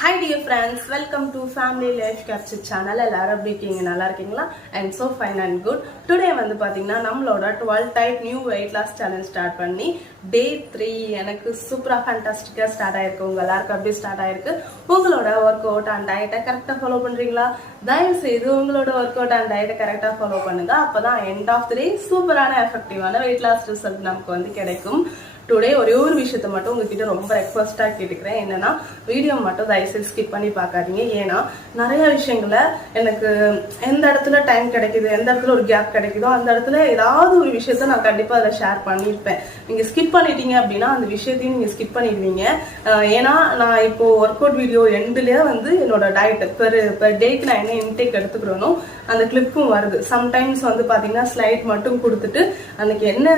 Hi dear friends, welcome to Family Life Capture channel. எல்லாரும் எப்படி இருக்கீங்க? நல்லா இருக்கீங்களா? And so fine and good. Today வந்து பாத்தீங்கன்னா நம்மளோட 12 type new weight loss challenge start பண்ணி day 3 எனக்கு சூப்பரா ஃபேண்டாஸ்டிக்கா ஸ்டார்ட் ஆயிருக்கு. உங்க எல்லாருக்கும் அப்படி ஸ்டார்ட் ஆயிருக்கு. உங்களோட ஒர்க் அவுட் அண்ட் டயட்டை கரெக்டா ஃபாலோ பண்றீங்களா? தயவு செய்து உங்களோட ஒர்க் அவுட் அண்ட் டயட்டை கரெக்டா ஃபாலோ பண்ணுங்க. அப்பதான் எண்ட் ஆஃப் தி டே சூப்பரான எஃபெக்டிவான weight loss ரிசல்ட் நமக்கு வந்து கிடைக்கும். டுடே ஒரே ஒரு விஷயத்த மட்டும் உங்ககிட்ட ரொம்ப ரெக்வஸ்டா கேட்டுக்கிறேன். என்னன்னா வீடியோ மட்டும் தயவுசெய்து ஸ்கிப் பண்ணி பார்க்காதீங்க. ஏன்னா நிறைய விஷயங்களை எனக்கு எந்த இடத்துல டைம் கிடைக்குது, எந்த இடத்துல ஒரு கேப் கிடைக்குதோ அந்த இடத்துல ஏதாவது ஒரு விஷயத்த நான் கண்டிப்பா அதை ஷேர் பண்ணியிருப்பேன். நீங்க ஸ்கிப் பண்ணிட்டீங்க அப்படின்னா அந்த விஷயத்தையும் நீங்க ஸ்கிப் பண்ணிடுவீங்க. ஏன்னா நான் இப்போ ஒர்க் அவுட் வீடியோ எண்ட்லயே வந்து என்னோட டயட் பெர் டேக்கு நான் என்ன இன்டேக் எடுத்துக்கிறோனோ அந்த கிளிப்பும் வருது. சம்டைம்ஸ் வந்து பாத்தீங்கன்னா ஸ்லைட் மட்டும் கொடுத்துட்டு அன்னைக்கு என்ன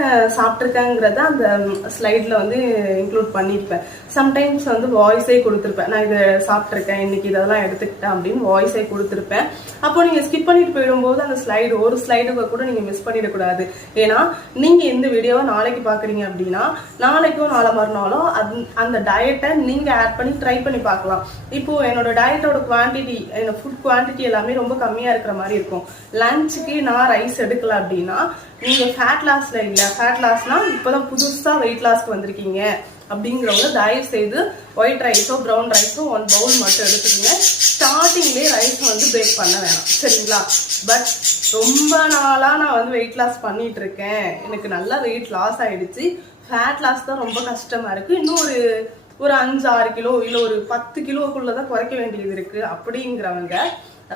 சாப்பிட்ருக்கேங்கிறத அந்த ஸ்லைட்ல வந்து இன்க்ளூட் பண்ணியிருப்பேன். சம்டைம்ஸ் வந்து வாய்ஸே கொடுத்துருப்பேன், நான் இதை சாப்பிட்ருக்கேன் இன்னைக்கு இதெல்லாம் எடுத்துக்கிட்டேன் அப்படின்னு வாய்ஸே கொடுத்துருப்பேன். அப்போ நீங்க ஸ்கிப் பண்ணிட்டு போயிடும்போது அந்த ஸ்லைடு ஒரு ஸ்லைடுக்கு கூட நீங்க மிஸ் பண்ணிடக்கூடாது. ஏன்னா நீங்க இந்த வீடியோவை நாளைக்கு பாக்குறீங்க அப்படின்னா நாளைக்கும் நாளை மறுநாளும் அந்த டயட்டை நீங்க ஆட் பண்ணி ட்ரை பண்ணி பார்க்கலாம். இப்போ என்னோட டயட்டோட குவான்டிட்டி, என்னோட ஃபுட் குவான்டிட்டி எல்லாமே ரொம்ப கம்மியா இருக்கிற மாதிரி இருக்கும். லஞ்சுக்கு நான் ரைஸ் எடுக்கல அப்படின்னா நீங்க ஃபேட் லாஸ்ல இல்ல, ஃபேட் லாஸ்னா இப்பதான் புதுசா வெயிட் லாஸ்க்கு வந்திருக்கீங்க அப்படிங்கிறவங்க தயவு செய்து ஒயிட் ரைஸோ ப்ரௌன் ரைஸோ 1 பவுல் மட்டும் எடுத்துக்கோங்க. ஸ்டார்டிங்லேயே ரைஸ் வந்து பிரேக் பண்ண வேணாம், சரிங்களா? பட் ரொம்ப நாளா நான் வந்து வெயிட் லாஸ் பண்ணிட்டு இருக்கேன், எனக்கு நல்லா வெயிட் லாஸ் ஆயிடுச்சு, ஃபேட் லாஸ் தான் ரொம்ப கஷ்டமா இருக்கு, இன்னும் ஒரு 5-6 கிலோ இல்ல ஒரு 10 கிலோக்குள்ளதான் குறைக்க வேண்டியது இருக்கு அப்படிங்கிறவங்க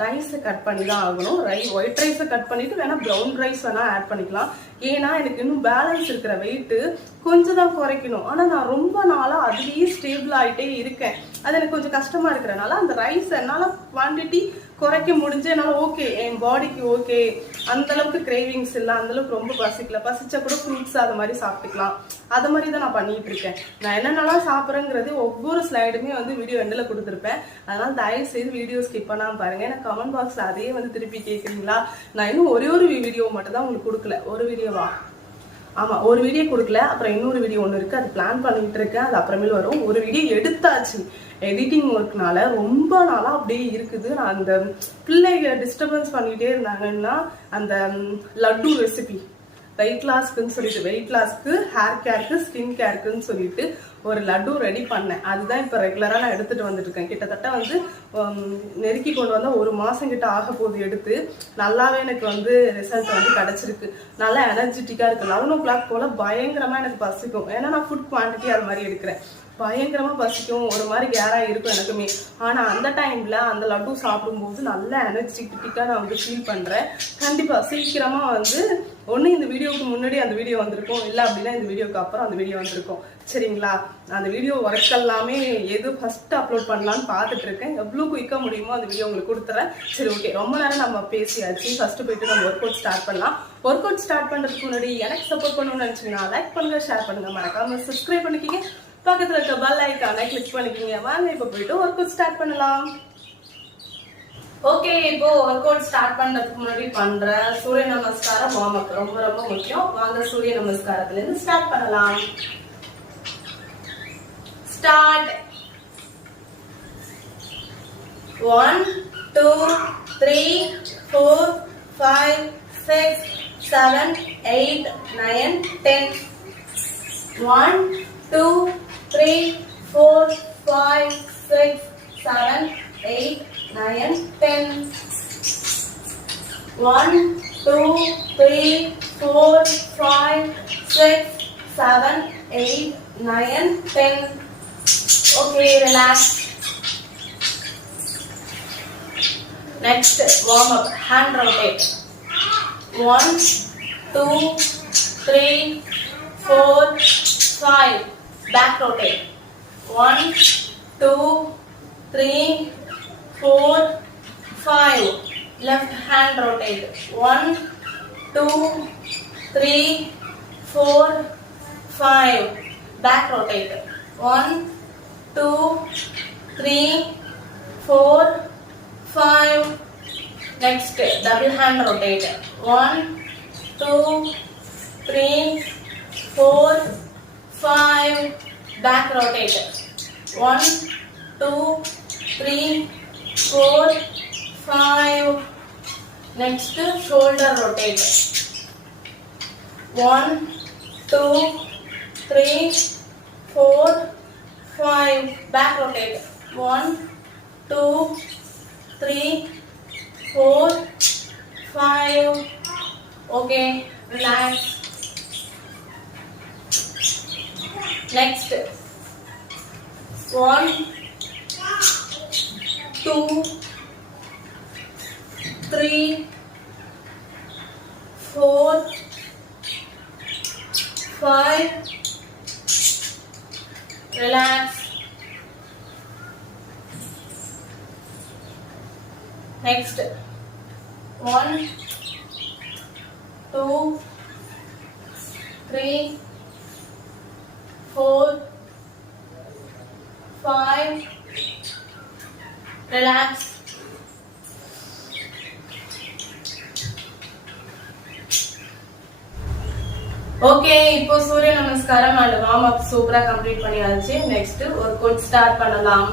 ரைஸை கட் பண்ணி தான் ஆகணும். ஒயிட் ரைஸை கட் பண்ணிட்டு வேணா ப்ரௌன் ரைஸ் வேணா ஆட் பண்ணிக்கலாம். ஏன்னா எனக்கு இன்னும் பேலன்ஸ் இருக்கிற வெயிட்டு கொஞ்சம் தான் குறைக்கணும். ஆனா நான் ரொம்ப நாளா அதுலயே ஸ்டேபிள் ஆயிட்டே இருக்கேன். அது எனக்கு கொஞ்சம் கஷ்டமா இருக்கிறனால அந்த ரைஸ் என்னால குவான்டிட்டி குறைக்க முடிஞ்சு என்னால ஓகே, என் பாடிக்கு ஓகே, அந்த அளவுக்கு கிரேவிங்ஸ் இல்லை, அந்த அளவுக்கு ரொம்ப பசிக்கல, பசிச்சா கூட ஃப்ரூட்ஸ் அது மாதிரி சாப்பிட்டுக்கலாம். அது மாதிரி தான் நான் பண்ணிட்டு இருக்கேன். நான் என்னென்னலாம் சாப்பிட்றேங்கிறது ஒவ்வொரு ஸ்லைடுமே வந்து வீடியோ எண்டில் கொடுத்துருப்பேன். அதனால தயவு செய்து வீடியோ ஸ்கிப் பண்ணாம பாருங்க. எனக்கு கமெண்ட் பாக்ஸ்ல அதே வந்து திருப்பி கேட்குறீங்களா? நான் இன்னும் ஒரே ஒரு வீடியோ மட்டும் தான் உங்களுக்கு கொடுக்கல. ஒரு வீடியோவா? ஆமா, ஒரு வீடியோ கொடுக்கல. அப்புறம் இன்னொரு வீடியோ ஒன்று இருக்கு, அது பிளான் பண்ணிட்டு இருக்கேன், அது அப்புறமேல வரும். ஒரு வீடியோ எடுத்தாச்சு, எடிட்டிங் ஒர்க்னால ரொம்ப நாளா அப்படியே இருக்குது. நான் அந்த பிள்ளைங்க டிஸ்டர்பன்ஸ் பண்ணிட்டே இருந்தாங்கன்னா அந்த லட்டு ரெசிபி வெயிட் லாஸ்க்குன்னு சொல்லிட்டு, வெயிட் லாஸ்க்கு, ஹேர் கேருக்கு, ஸ்கின் கேருக்குன்னு சொல்லிட்டு ஒரு லட்டு ரெடி பண்ணேன். அதுதான் இப்போ ரெகுலராக நான் எடுத்துட்டு வந்துட்டு இருக்கேன். கிட்டத்தட்ட வந்து நெருக்கி கொண்டு வந்தால் 1 மாசம் கிட்ட ஆக போகுது எடுத்து. நல்லாவே எனக்கு வந்து ரிசல்ட் வந்து கிடைச்சிருக்கு. நல்லா எனர்ஜெட்டிக்கா இருக்கு. 11 o'clock போல பயங்கரமா எனக்கு பசிக்கும். ஏன்னா நான் ஃபுட் குவான்டிட்டி அது மாதிரி எடுக்கிறேன். பயங்கரமா பசிக்கும், ஒரு மாதிரி கேரா இருக்கும் எனக்குமே. ஆனா அந்த டைம்ல அந்த லட்டு சாப்பிடும்போது நல்ல எனர்ஜெட்டிக்கா நான் வந்து ஃபீல் பண்றேன். கண்டிப்பா சீக்கிரமா வந்து ஒண்ணு இந்த வீடியோவுக்கு முன்னாடி அந்த வீடியோ வந்திருக்கும், இல்ல அப்படின்னா இந்த வீடியோக்கு அப்புறம் அந்த வீடியோ வந்திருக்கும், சரிங்களா? அந்த வீடியோ ஒர்க் எல்லாமே எது ஃபர்ஸ்ட் அப்லோட் பண்ணலான்னு பார்த்துட்டு இருக்கேன். எவ்வளவு குயிக்கா முடியுமோ அந்த வீடியோ உங்களுக்கு கொடுத்துறேன். சரி, ஓகே, ரொம்ப நேரம் நம்ம பேசியாச்சு. ஃபர்ஸ்ட் போயிட்டு நம்ம ஒர்க் அவுட் ஸ்டார்ட் பண்ணலாம். ஒர்க் அவுட் ஸ்டார்ட் பண்றதுக்கு முன்னாடி எனக்கு சப்போர்ட் பண்ணணும்னு நினைச்சீங்கன்னா லைக் பண்ணுங்க, ஷேர் பண்ணுங்க, மறக்காம சப்ஸ்கிரைப் பண்ணிக்கிங்க, பக்கத்துல இருக்க பெல் ஐகானை கிளிக் பண்ணிக்கிங்க. வாங்க இப்ப போயிட்டு ஒர்க் அவுட் ஸ்டார்ட் பண்ணலாம். ஓகே, இப்போ ஒர்க் அவுட் ஸ்டார்ட் பண்றதுக்கு முன்னாடி பண்ற சூரிய நமஸ்காரம் வார்ம் அப் ரொம்ப ரொம்ப முக்கியம். வாங்க சூரிய நமஸ்காரத்துல இருந்து ஸ்டார்ட் பண்ணலாம். ஸ்டார்ட். 1 2 3 4 5 6 7 8 9 10. 1 2 3 4 5 6 7 8 9 10. 1 2 3 4 5 6 7 8 9 10. Okay, relax. Next, warm up. Hand rotate. 1 2 3 4 5. Back rotate. 1 2 3 4 5. Left hand rotate. 1 2 3 4 5. Back rotate. 1 2 3 4 5. Next, double hand rotate. 1 2 3 4 5. Back rotate. 1 2 3, 4, 5. Next, shoulder rotate. 1, 2, 3, 4, 5. Back rotate. 1, 2, 3, 4, 5. Okay, relax. Next, 1, 2, 3, 4, 5. Relax. Next, 1, 2, 3, 4, 5. Relax. Okay, இப்போ சூரிய நமஸ்காரம் and warm up சூப்பரா கம்ப்ளீட் பண்ணியாச்சு. நெக்ஸ்ட் ஒரு good start பண்ணலாம்.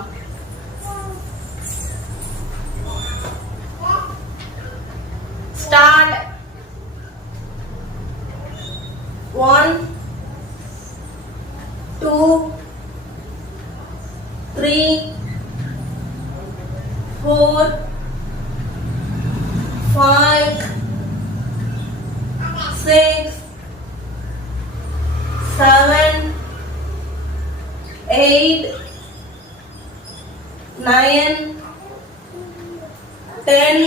ஸ்டார்ட். 1, 2, 3, 4, 5, 6, 7, 8, 9, 10,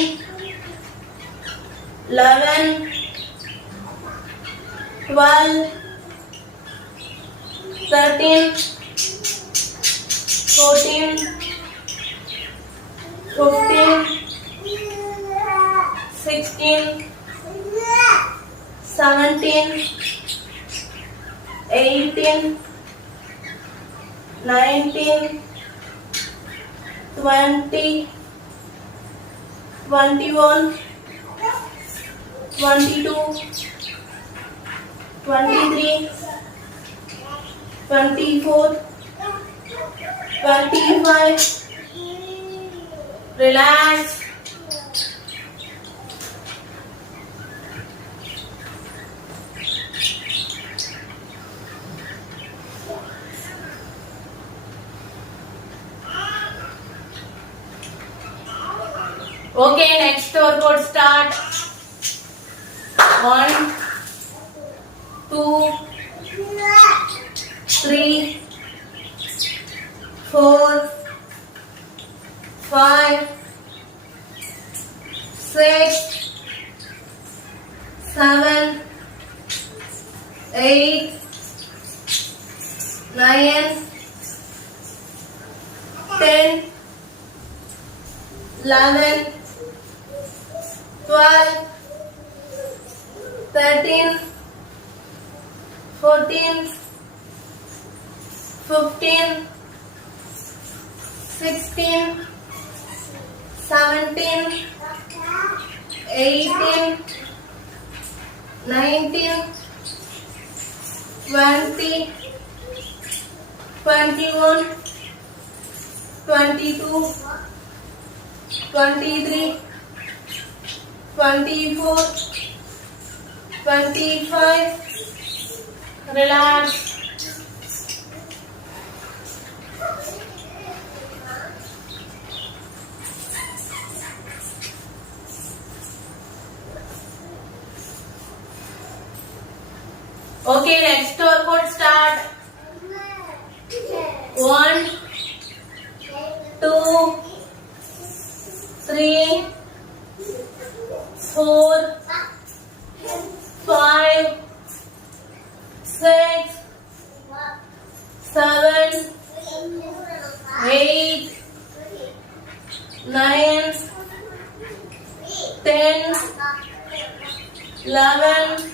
11, 12, 13, 14, 15, 16, 17, 18, 19, 20, 21, 22, 23, 24, 25. Relax. Okay, next workout start. 1, 2, 3, 4, 5, 6, 7, 8, 9, 10, 11, 12, 13, 14, 15, 16, 17, 18, 19, 20, 21, 22, 23, 24, 25. Relax. Okay, next workout start. 1, 2, 3, 4, 5, 6, 7, 8, 9, 10, 11,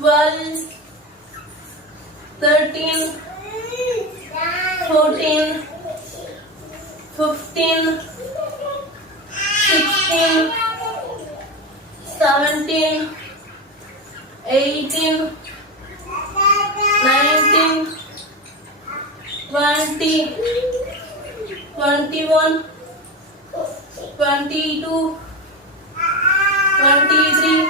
12, 13, 14, 15, 16, 17, 18, 19, 20, 21, 22, 23,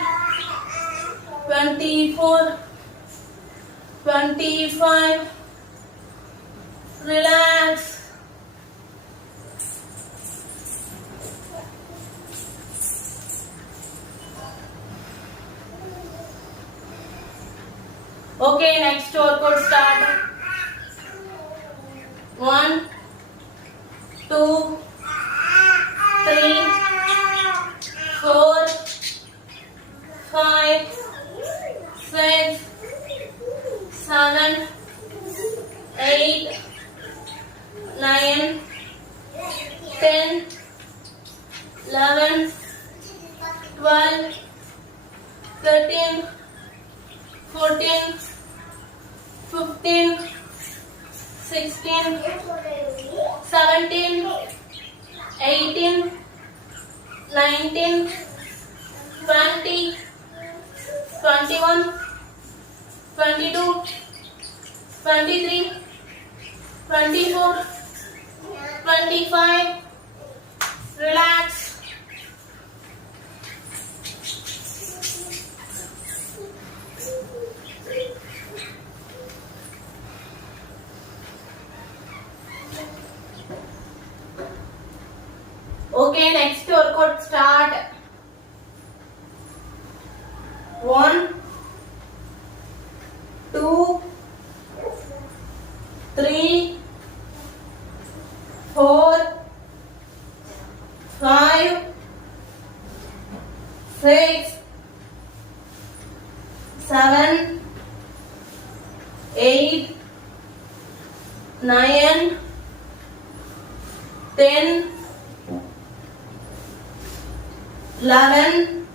24, 25. Relax. Okay, next workout start. 1, 2, 3, 4, 5, 6, 7, 8, 9, 10, 11, 12, 13, 14, 15, 16, 17, 18, 19, 20, 21, 22, 23, 24, 25. Relax. Okay, next workout start. 1, 2, 3, 4, 5, 6, 7, 8, 9, 10, 11,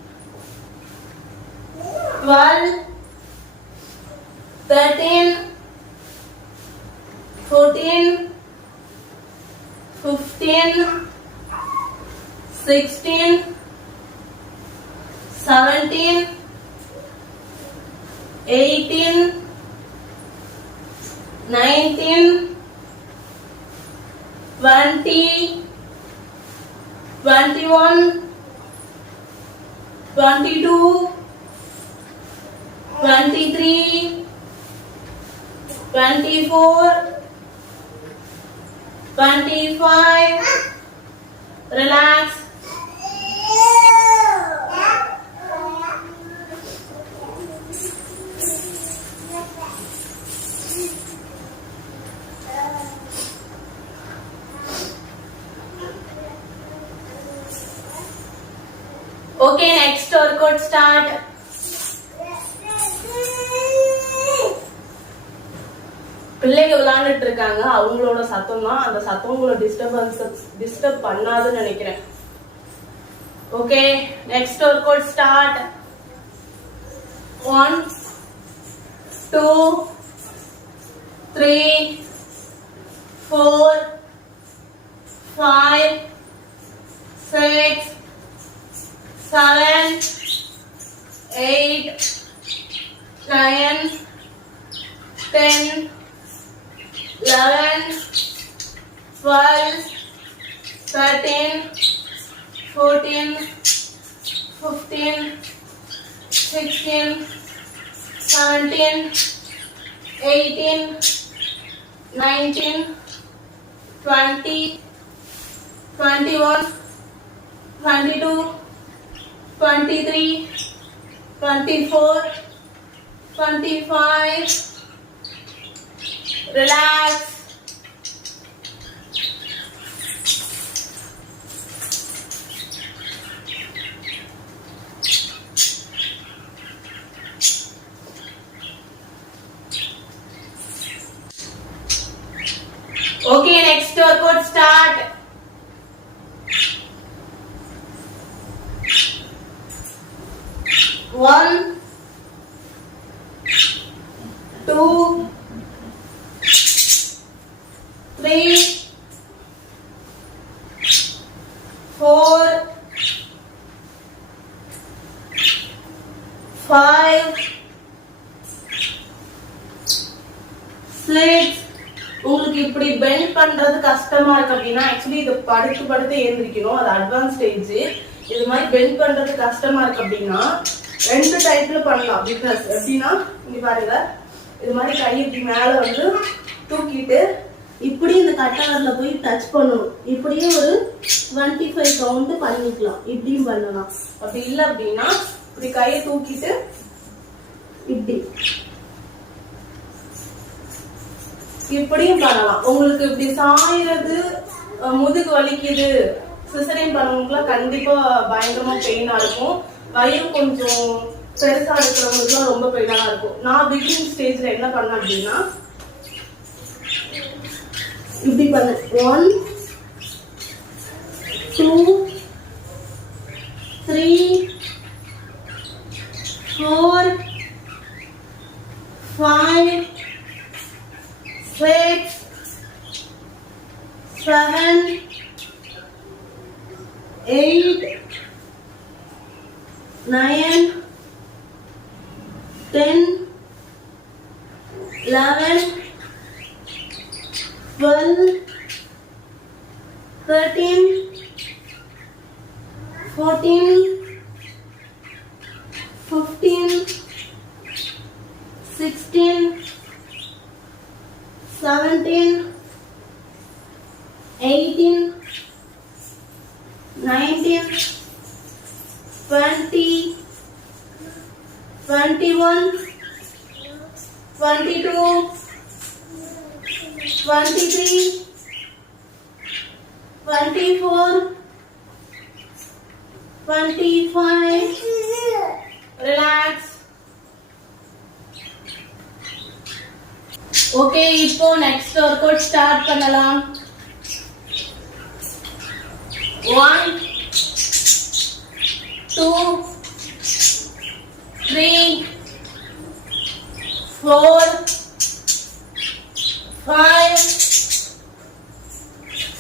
12, 13, 14, 15, 16, 17, 18, 19, 20, 21, 22, 23, 24, 25. Relax. Okay, next workout start. பிள்ளைங்க விளையாண்டுட்டு இருக்காங்க, அவங்களோட சத்தம் தான். அந்த சத்தம் உங்களை டிஸ்டர்ப் பண்ணாதுன்னு நினைக்கிறேன். Okay, next work start. 1, 2, 3, 4, 5, 6, 7, 8, 9, 10, 11, 12, 13, 14, 15, 16, 17, 18, 19, 20, 21, 22, 23, 24, 25. Relax. Okay, next workout start. 1, 2, 3, 4, 5, 6. உங்களுக்கு உங்களுக்கு இப்படி பெண்ட் பண்றது கஷ்டமா இருக்கு அப்படின்னா ஆக்சுவலி இது படுத்து படுத்து எழுந்திரிக்கணும், அது அட்வான்ஸ் ஸ்டேஜ். இது மாதிரி பெண்ட் பண்றது கஷ்டமா இருக்கு அப்படின்னா 2 டைப்ல பண்ணலாம் பிசினஸ். எப்படின்னா இங்க பாருங்க, இது மாதிரி கை இப்படி மேல வந்து தூக்கிட்டு இப்படி இந்த கட்டாளர்ல போய் டச் பண்ணணும். இப்படியே ஒரு 25 கவுண்ட் பண்ணிக்கலாம், இப்படியும் பண்ணலாம். அப்படி இல்லை அப்படின்னா இப்படி கையை தூக்கிட்டு இப்படி இப்படியும் பண்ணலாம். உங்களுக்கு இப்படி சாயிறது முதுகு வலிக்குது, சிசரின் பண்ணவங்களுக்குலாம் கண்டிப்பா பயங்கரமா பெயினா இருக்கும். வயிறு கொஞ்சம் பெருசா இருக்கிறவங்களுக்குலாம் ரொம்ப பெயினா இருக்கும். நான் பிகினிங் ஸ்டேஜ்ல என்ன பண்ணேன் அப்படின்னா இப்படி பண்ண 1 2 3 4 5 6 7 8 9 10 11 12 13 14 15 16 17 18 19 20 21 22 23 24 25 relax. ஓகே, இப்போ நெக்ஸ்ட் ஒர்க் அவுட் ஸ்டார்ட் பண்ணலாம். 1 2 3 4 5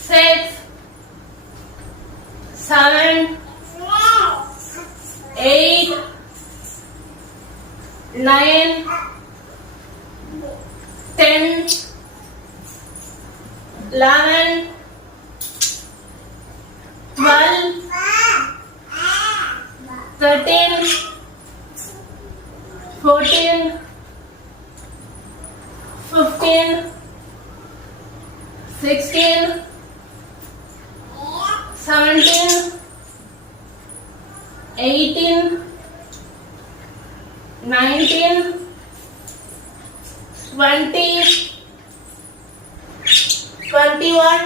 6 7 8 9 10 11 12 13 14 15 16 17 18 19 20 21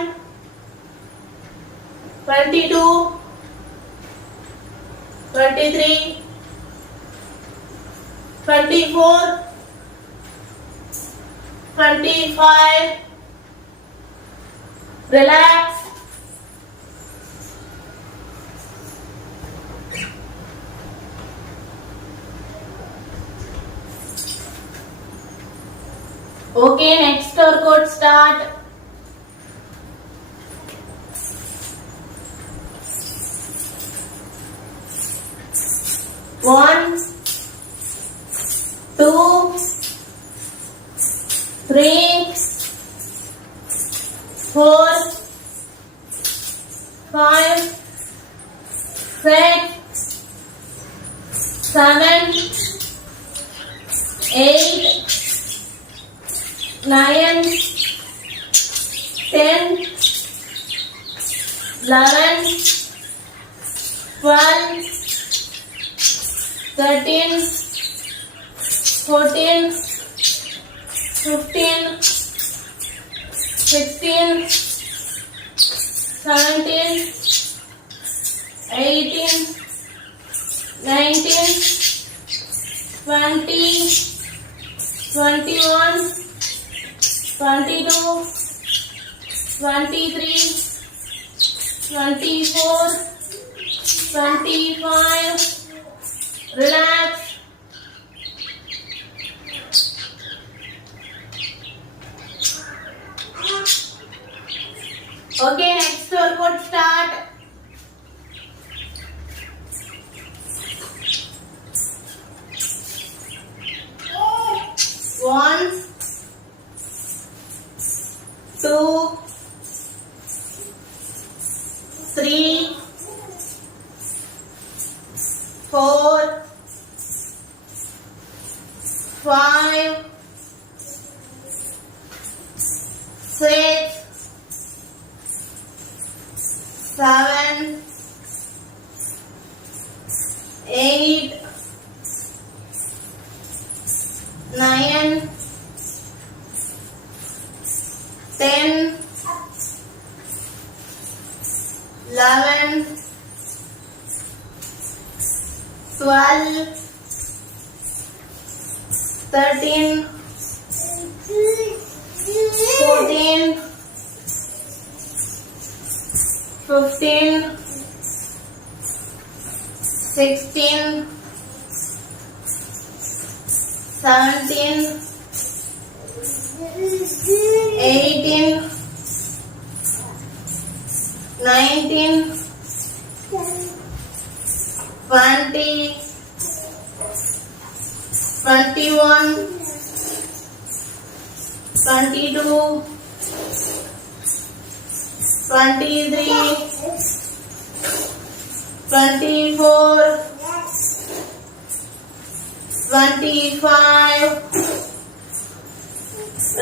22 23 24 25 relax. Okay, next workout start. 1 2 3 4 5 6 7 8 9 10 11 12 13 14 15 16 17 18 19 20 21 22 23 24 25 relax. Okay, next workout start. 1 2 3 4 5 6 7 8 9 10 11 12 13 14 15 16 17 18 19 20 21 22 23 24 25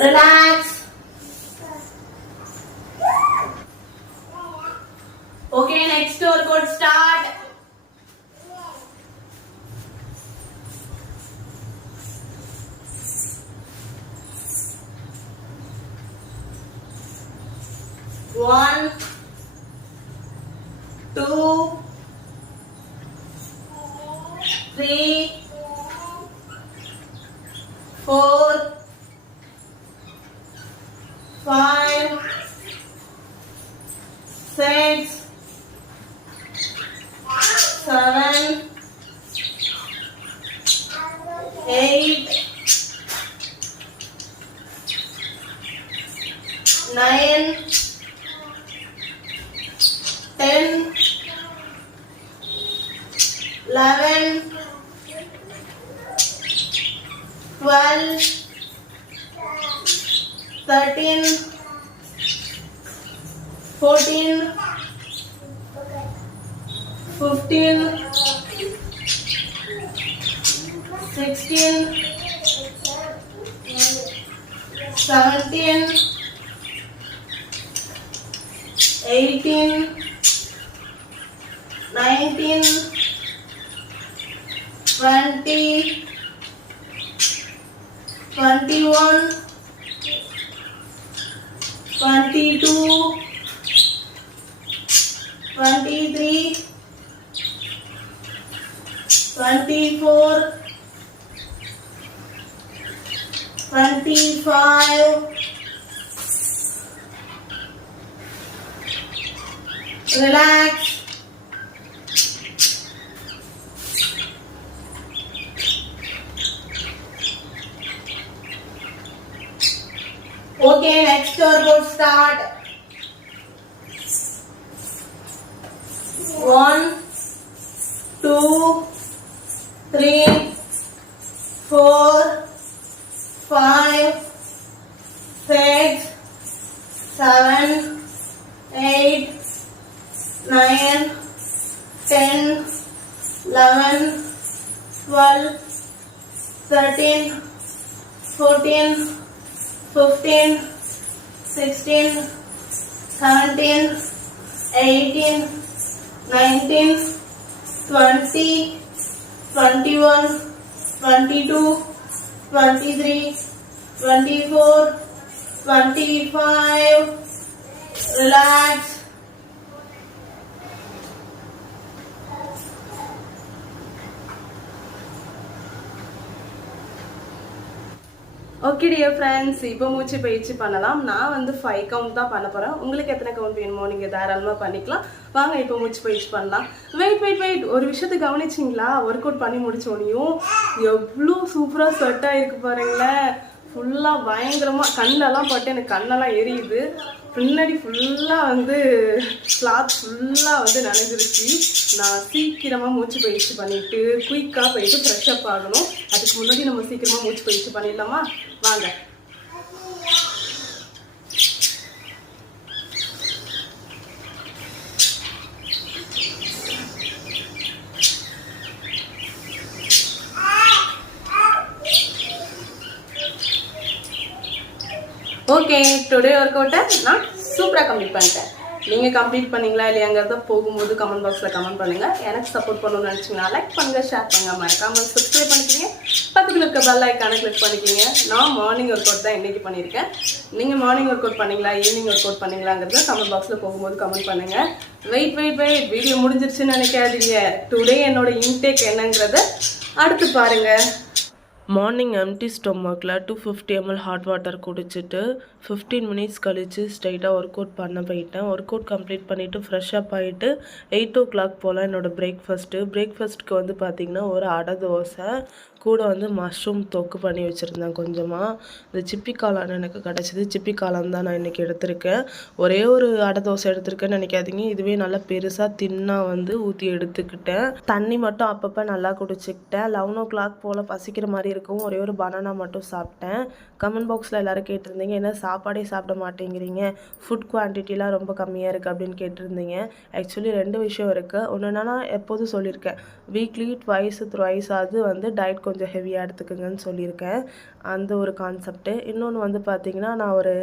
relax. Okay, next workout start. One, 2, 3, 4, 5, 6, 7, 8, 9, 10, 11, 12, 13, 14, 15, 16, 17, 18, 19, 20, 21, 22, 23, 24, 25, relax. Okay, next workout start. 1, 2, 3, 4, 5, 6, 7, 8, 9, 10, 11, 12, 13, 14, 15, 16, 17, 18, 19, 20, 21, 22, 23, 24, 25. Relax. Okay dear friends, இப்போ மூச்சு பயிற்சி பண்ணலாம். நான் வந்து 5 கவுண்ட் தான் பண்ண போகிறேன். உங்களுக்கு எத்தனை கவுண்ட் வேணுமோ நீங்கள் தாராளமாக பண்ணிக்கலாம். வாங்க இப்போ மூச்சு பயிற்சி பண்ணலாம். வெயிட் ஒரு விஷயத்தை கவனிச்சிங்களா? ஒர்க் அவுட் பண்ணி முடிச்சோனையும் எவ்வளோ சூப்பராக ஸ்வெட் ஆகிருக்கு பாருங்களேன். ஃபுல்லாக பயங்கரமாக கண்ணெல்லாம் பட்டு எனக்கு கண்ணெல்லாம் எரியுது. பின்னாடி ஃபுல்லாக வந்து கிளாத் ஃபுல்லாக வந்து நனைஞ்சிருச்சு. நான் சீக்கிரமாக மூச்சு பயிற்சி பண்ணிவிட்டு குயிக்காக போயிட்டு ஃப்ரெஷ் அப் ஆகணும். அதுக்கு முன்னாடி நம்ம சீக்கிரமாக மூச்சு பயிற்சி பண்ணிடலாமா? வாங்க. ஓகே, டுடே ஒர்க் அவுட்டை நான் சூப்பராக கம்ப்ளீட் பண்ணிட்டேன். நீங்கள் கம்ப்ளீட் பண்ணீங்களா இல்லையாங்கிறத போகும்போது கமெண்ட் பாக்ஸில் கமெண்ட் பண்ணுங்கள். எனக்கு சப்போர்ட் பண்ணணும்னு நினச்சிங்கன்னா லைக் பண்ணுங்கள், ஷேர் பண்ணுங்கள், மறக்காமல் சப்ஸ்கிரைப் பண்ணிக்கிங்க. பக்கத்தில் இருக்க பெல் ஐக்கானை கிளிக் பண்ணிக்கிங்க. நான் மார்னிங் ஒர்க் அவுட் தான் இன்றைக்கி பண்ணியிருக்கேன். நீங்கள் மார்னிங் ஒர்க் அவுட் பண்ணீங்களா, ஈவினிங் ஒர்க் அவுட் பண்ணீங்களாங்கிறத கமெண்ட் பாக்ஸில் போகும்போது கமெண்ட் பண்ணுங்கள். வெயிட் வீடியோ முடிஞ்சிருச்சுன்னு நினைக்காதீங்க. டுடே என்னோட இன்டேக் என்னங்கிறத அடுத்து பாருங்கள். மார்னிங் எம்டி ஸ்டொமக்கில் 250 ml ஹாட் வாட்டர் குடிச்சிட்டு 15 மினிட்ஸ் கழித்து ஸ்ட்ரைட்டாக ஒர்க் அவுட் பண்ண போயிட்டேன். ஒர்க் அவுட் கம்ப்ளீட் பண்ணிவிட்டு ஃப்ரெஷ் அப் ஆகிட்டு 8 o'clock போல் என்னோடய பிரேக்ஃபாஸ்ட்டுக்கு வந்து பார்த்திங்கன்னா ஒரு அடை தோசை கூட வந்து மஷ்ரூம் தொக்கு பண்ணி வச்சுருந்தேன். கொஞ்சமாக இந்த சிப்பி காளான் எனக்கு கிடச்சிது. சிப்பி காளான் தான் நான் இன்றைக்கி எடுத்திருக்கேன். ஒரே ஒரு அடை தோசை எடுத்திருக்கேன்னு நினைக்காதீங்க. இதுவே நல்லா பெருசாக தின்னாக வந்து ஊற்றி எடுத்துக்கிட்டேன். தண்ணி மட்டும் அப்பப்போ நல்லா குடிச்சிக்கிட்டேன். 11 o'clock போல் பசிக்கிற மாதிரி இருக்கும். ஒரே ஒரு பனானா மட்டும் சாப்பிட்டேன். கமெண்ட் பாக்ஸில் எல்லோரும் கேட்டிருந்தீங்க, என்ன சாப்பாடே சாப்பிட மாட்டேங்கிறீங்க, ஃபுட் குவான்டிட்டிலாம் ரொம்ப கம்மியாக இருக்குது அப்படின்னு கேட்டிருந்தீங்க. ஆக்சுவலி 2 விஷயம் இருக்குது. ஒன்று என்னன்னா, எப்போதும் சொல்லியிருக்கேன், வீக்லி ட்வைஸ் ஆகுது வந்து டயட் கொஞ்சம் ஹெவியாக எடுத்துக்குங்கன்னு சொல்லியிருக்கேன். அந்த ஒரு கான்செப்ட்டு. இன்னொன்று வந்து பார்த்திங்கன்னா, நான் ஒரு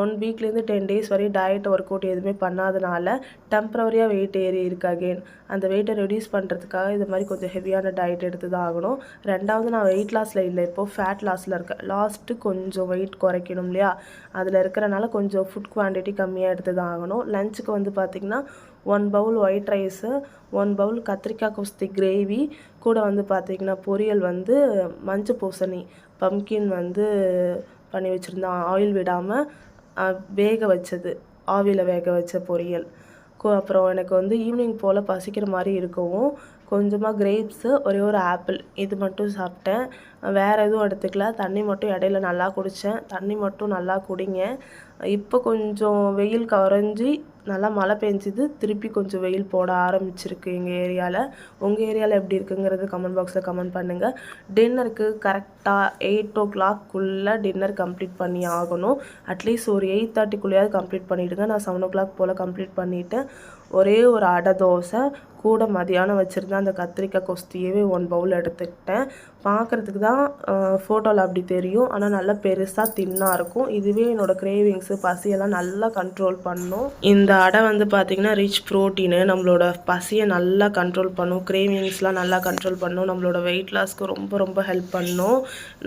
1 வீக்லேருந்து 10 days வரையும் டயட் ஒர்க் அவுட் எதுவுமே பண்ணாதனால டெம்ப்ரவரியாக வெயிட் ஏறி இருக்கு அகெயின். அந்த வெயிட்டை ரெடியூஸ் பண்ணுறதுக்காக இது மாதிரி கொஞ்சம் ஹெவியான டயட் எடுத்து தான் ஆகணும். ரெண்டாவது, நான் வெயிட் லாஸில் இல்லை, இப்போது ஃபேட் லாஸில் இருக்கேன். லாஸ்ட்டு கொஞ்சம் வெயிட் குறைக்கணும் இல்லையா, அதில் இருக்கிறனால கொஞ்சம் ஃபுட் குவான்டிட்டி கம்மியாக எடுத்து தான் ஆகணும். லஞ்சுக்கு வந்து பார்த்திங்கன்னா 1 bowl ஒயிட் ரைஸு, 1 bowl கத்திரிக்காய் கொஸ்தி கிரேவி, கூட வந்து பார்த்திங்கன்னா பொரியல் வந்து மஞ்சள் பூசணி பம்கின் வந்து பண்ணி வச்சுருந்தேன். ஆயில் விடாமல் வேக வச்சது, ஆவியில் வேக வச்ச பொரியல். அப்புறம் எனக்கு வந்து ஈவினிங் போல் பசிக்கிற மாதிரி இருக்கவும் கொஞ்சமாக கிரேப்ஸு, ஒரே ஒரு ஆப்பிள், இது மட்டும் சாப்பிட்டேன். வேறு எதுவும் எடுத்துக்கல. தண்ணி மட்டும் இடையில நல்லா குடித்தேன். தண்ணி மட்டும் நல்லா குடிங்க. இப்போ கொஞ்சம் வெயில் குறைஞ்சி நல்லா மழை பெஞ்சிது. திருப்பி கொஞ்சம் வெயில் போட ஆரம்பிச்சிருக்கு எங்கள் ஏரியாவில். உங்கள் ஏரியாவில் எப்படி இருக்குங்கிறது கமெண்ட் பாக்ஸில் கமெண்ட் பண்ணுங்கள். டின்னருக்கு கரெக்டாக 8 o'clock டின்னர் கம்ப்ளீட் பண்ணி ஆகணும். அட்லீஸ்ட் ஒரு 8:30 கம்ப்ளீட் பண்ணிவிடுங்க. நான் 7 o'clock போல் கம்ப்ளீட் பண்ணிவிட்டேன். ஒரே ஒரு அடை தோசை கூட மதியானம் வச்சுருந்தேன். அந்த கத்திரிக்காய் கொஸ்தியவே 1 bowl எடுத்துக்கிட்டேன். பார்க்குறதுக்கு தான் ஃபோட்டோவில் அப்படி தெரியும், ஆனால் நல்லா பெருசாக தின்னாக இருக்கும். இதுவே என்னோடய கிரேவிங்ஸு, பசியெல்லாம் நல்லா கண்ட்ரோல் பண்ணும். இந்த அடை வந்து பார்த்திங்கன்னா ரிச் ப்ரோட்டீனு, நம்மளோட பசியை நல்லா கண்ட்ரோல் பண்ணும், கிரேவிங்ஸ்லாம் நல்லா கண்ட்ரோல் பண்ணும், நம்மளோட வெயிட் லாஸ்க்கு ரொம்ப ஹெல்ப் பண்ணும்.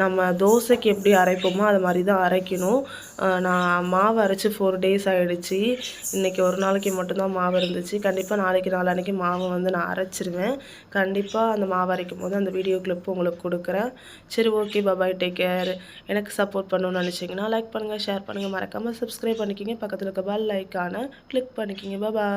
நம்ம தோசைக்கு எப்படி அரைப்போமோ அது மாதிரி தான் அரைக்கணும். நான் மாவு அரைச்சி 4 days ஆகிடுச்சு. இன்றைக்கி ஒரு நாளைக்கு மட்டும்தான் மாவு இருந்துச்சு. கண்டிப்பாக நாளைக்கு நாளான்னைக்கு மாவு வந்து நான் அரைச்சிருவேன். கண்டிப்பாக அந்த மாவு அரைக்கும் போது அந்த வீடியோ கிளிப்பு உங்களுக்கு கொடுக்குறேன். சரி, ஓகே, பாய், டேக் கேர். எனக்கு சப்போர்ட் பண்ணணும்னு நினச்சிங்கன்னா லைக் பண்ணுங்கள், ஷேர் பண்ணுங்கள், மறக்காமல் சப்ஸ்கிரைப் பண்ணிக்கிங்க. பக்கத்தில் இருக்க பெல் ஐக்கானை கிளிக் பண்ணிக்கிங்க. பாய்.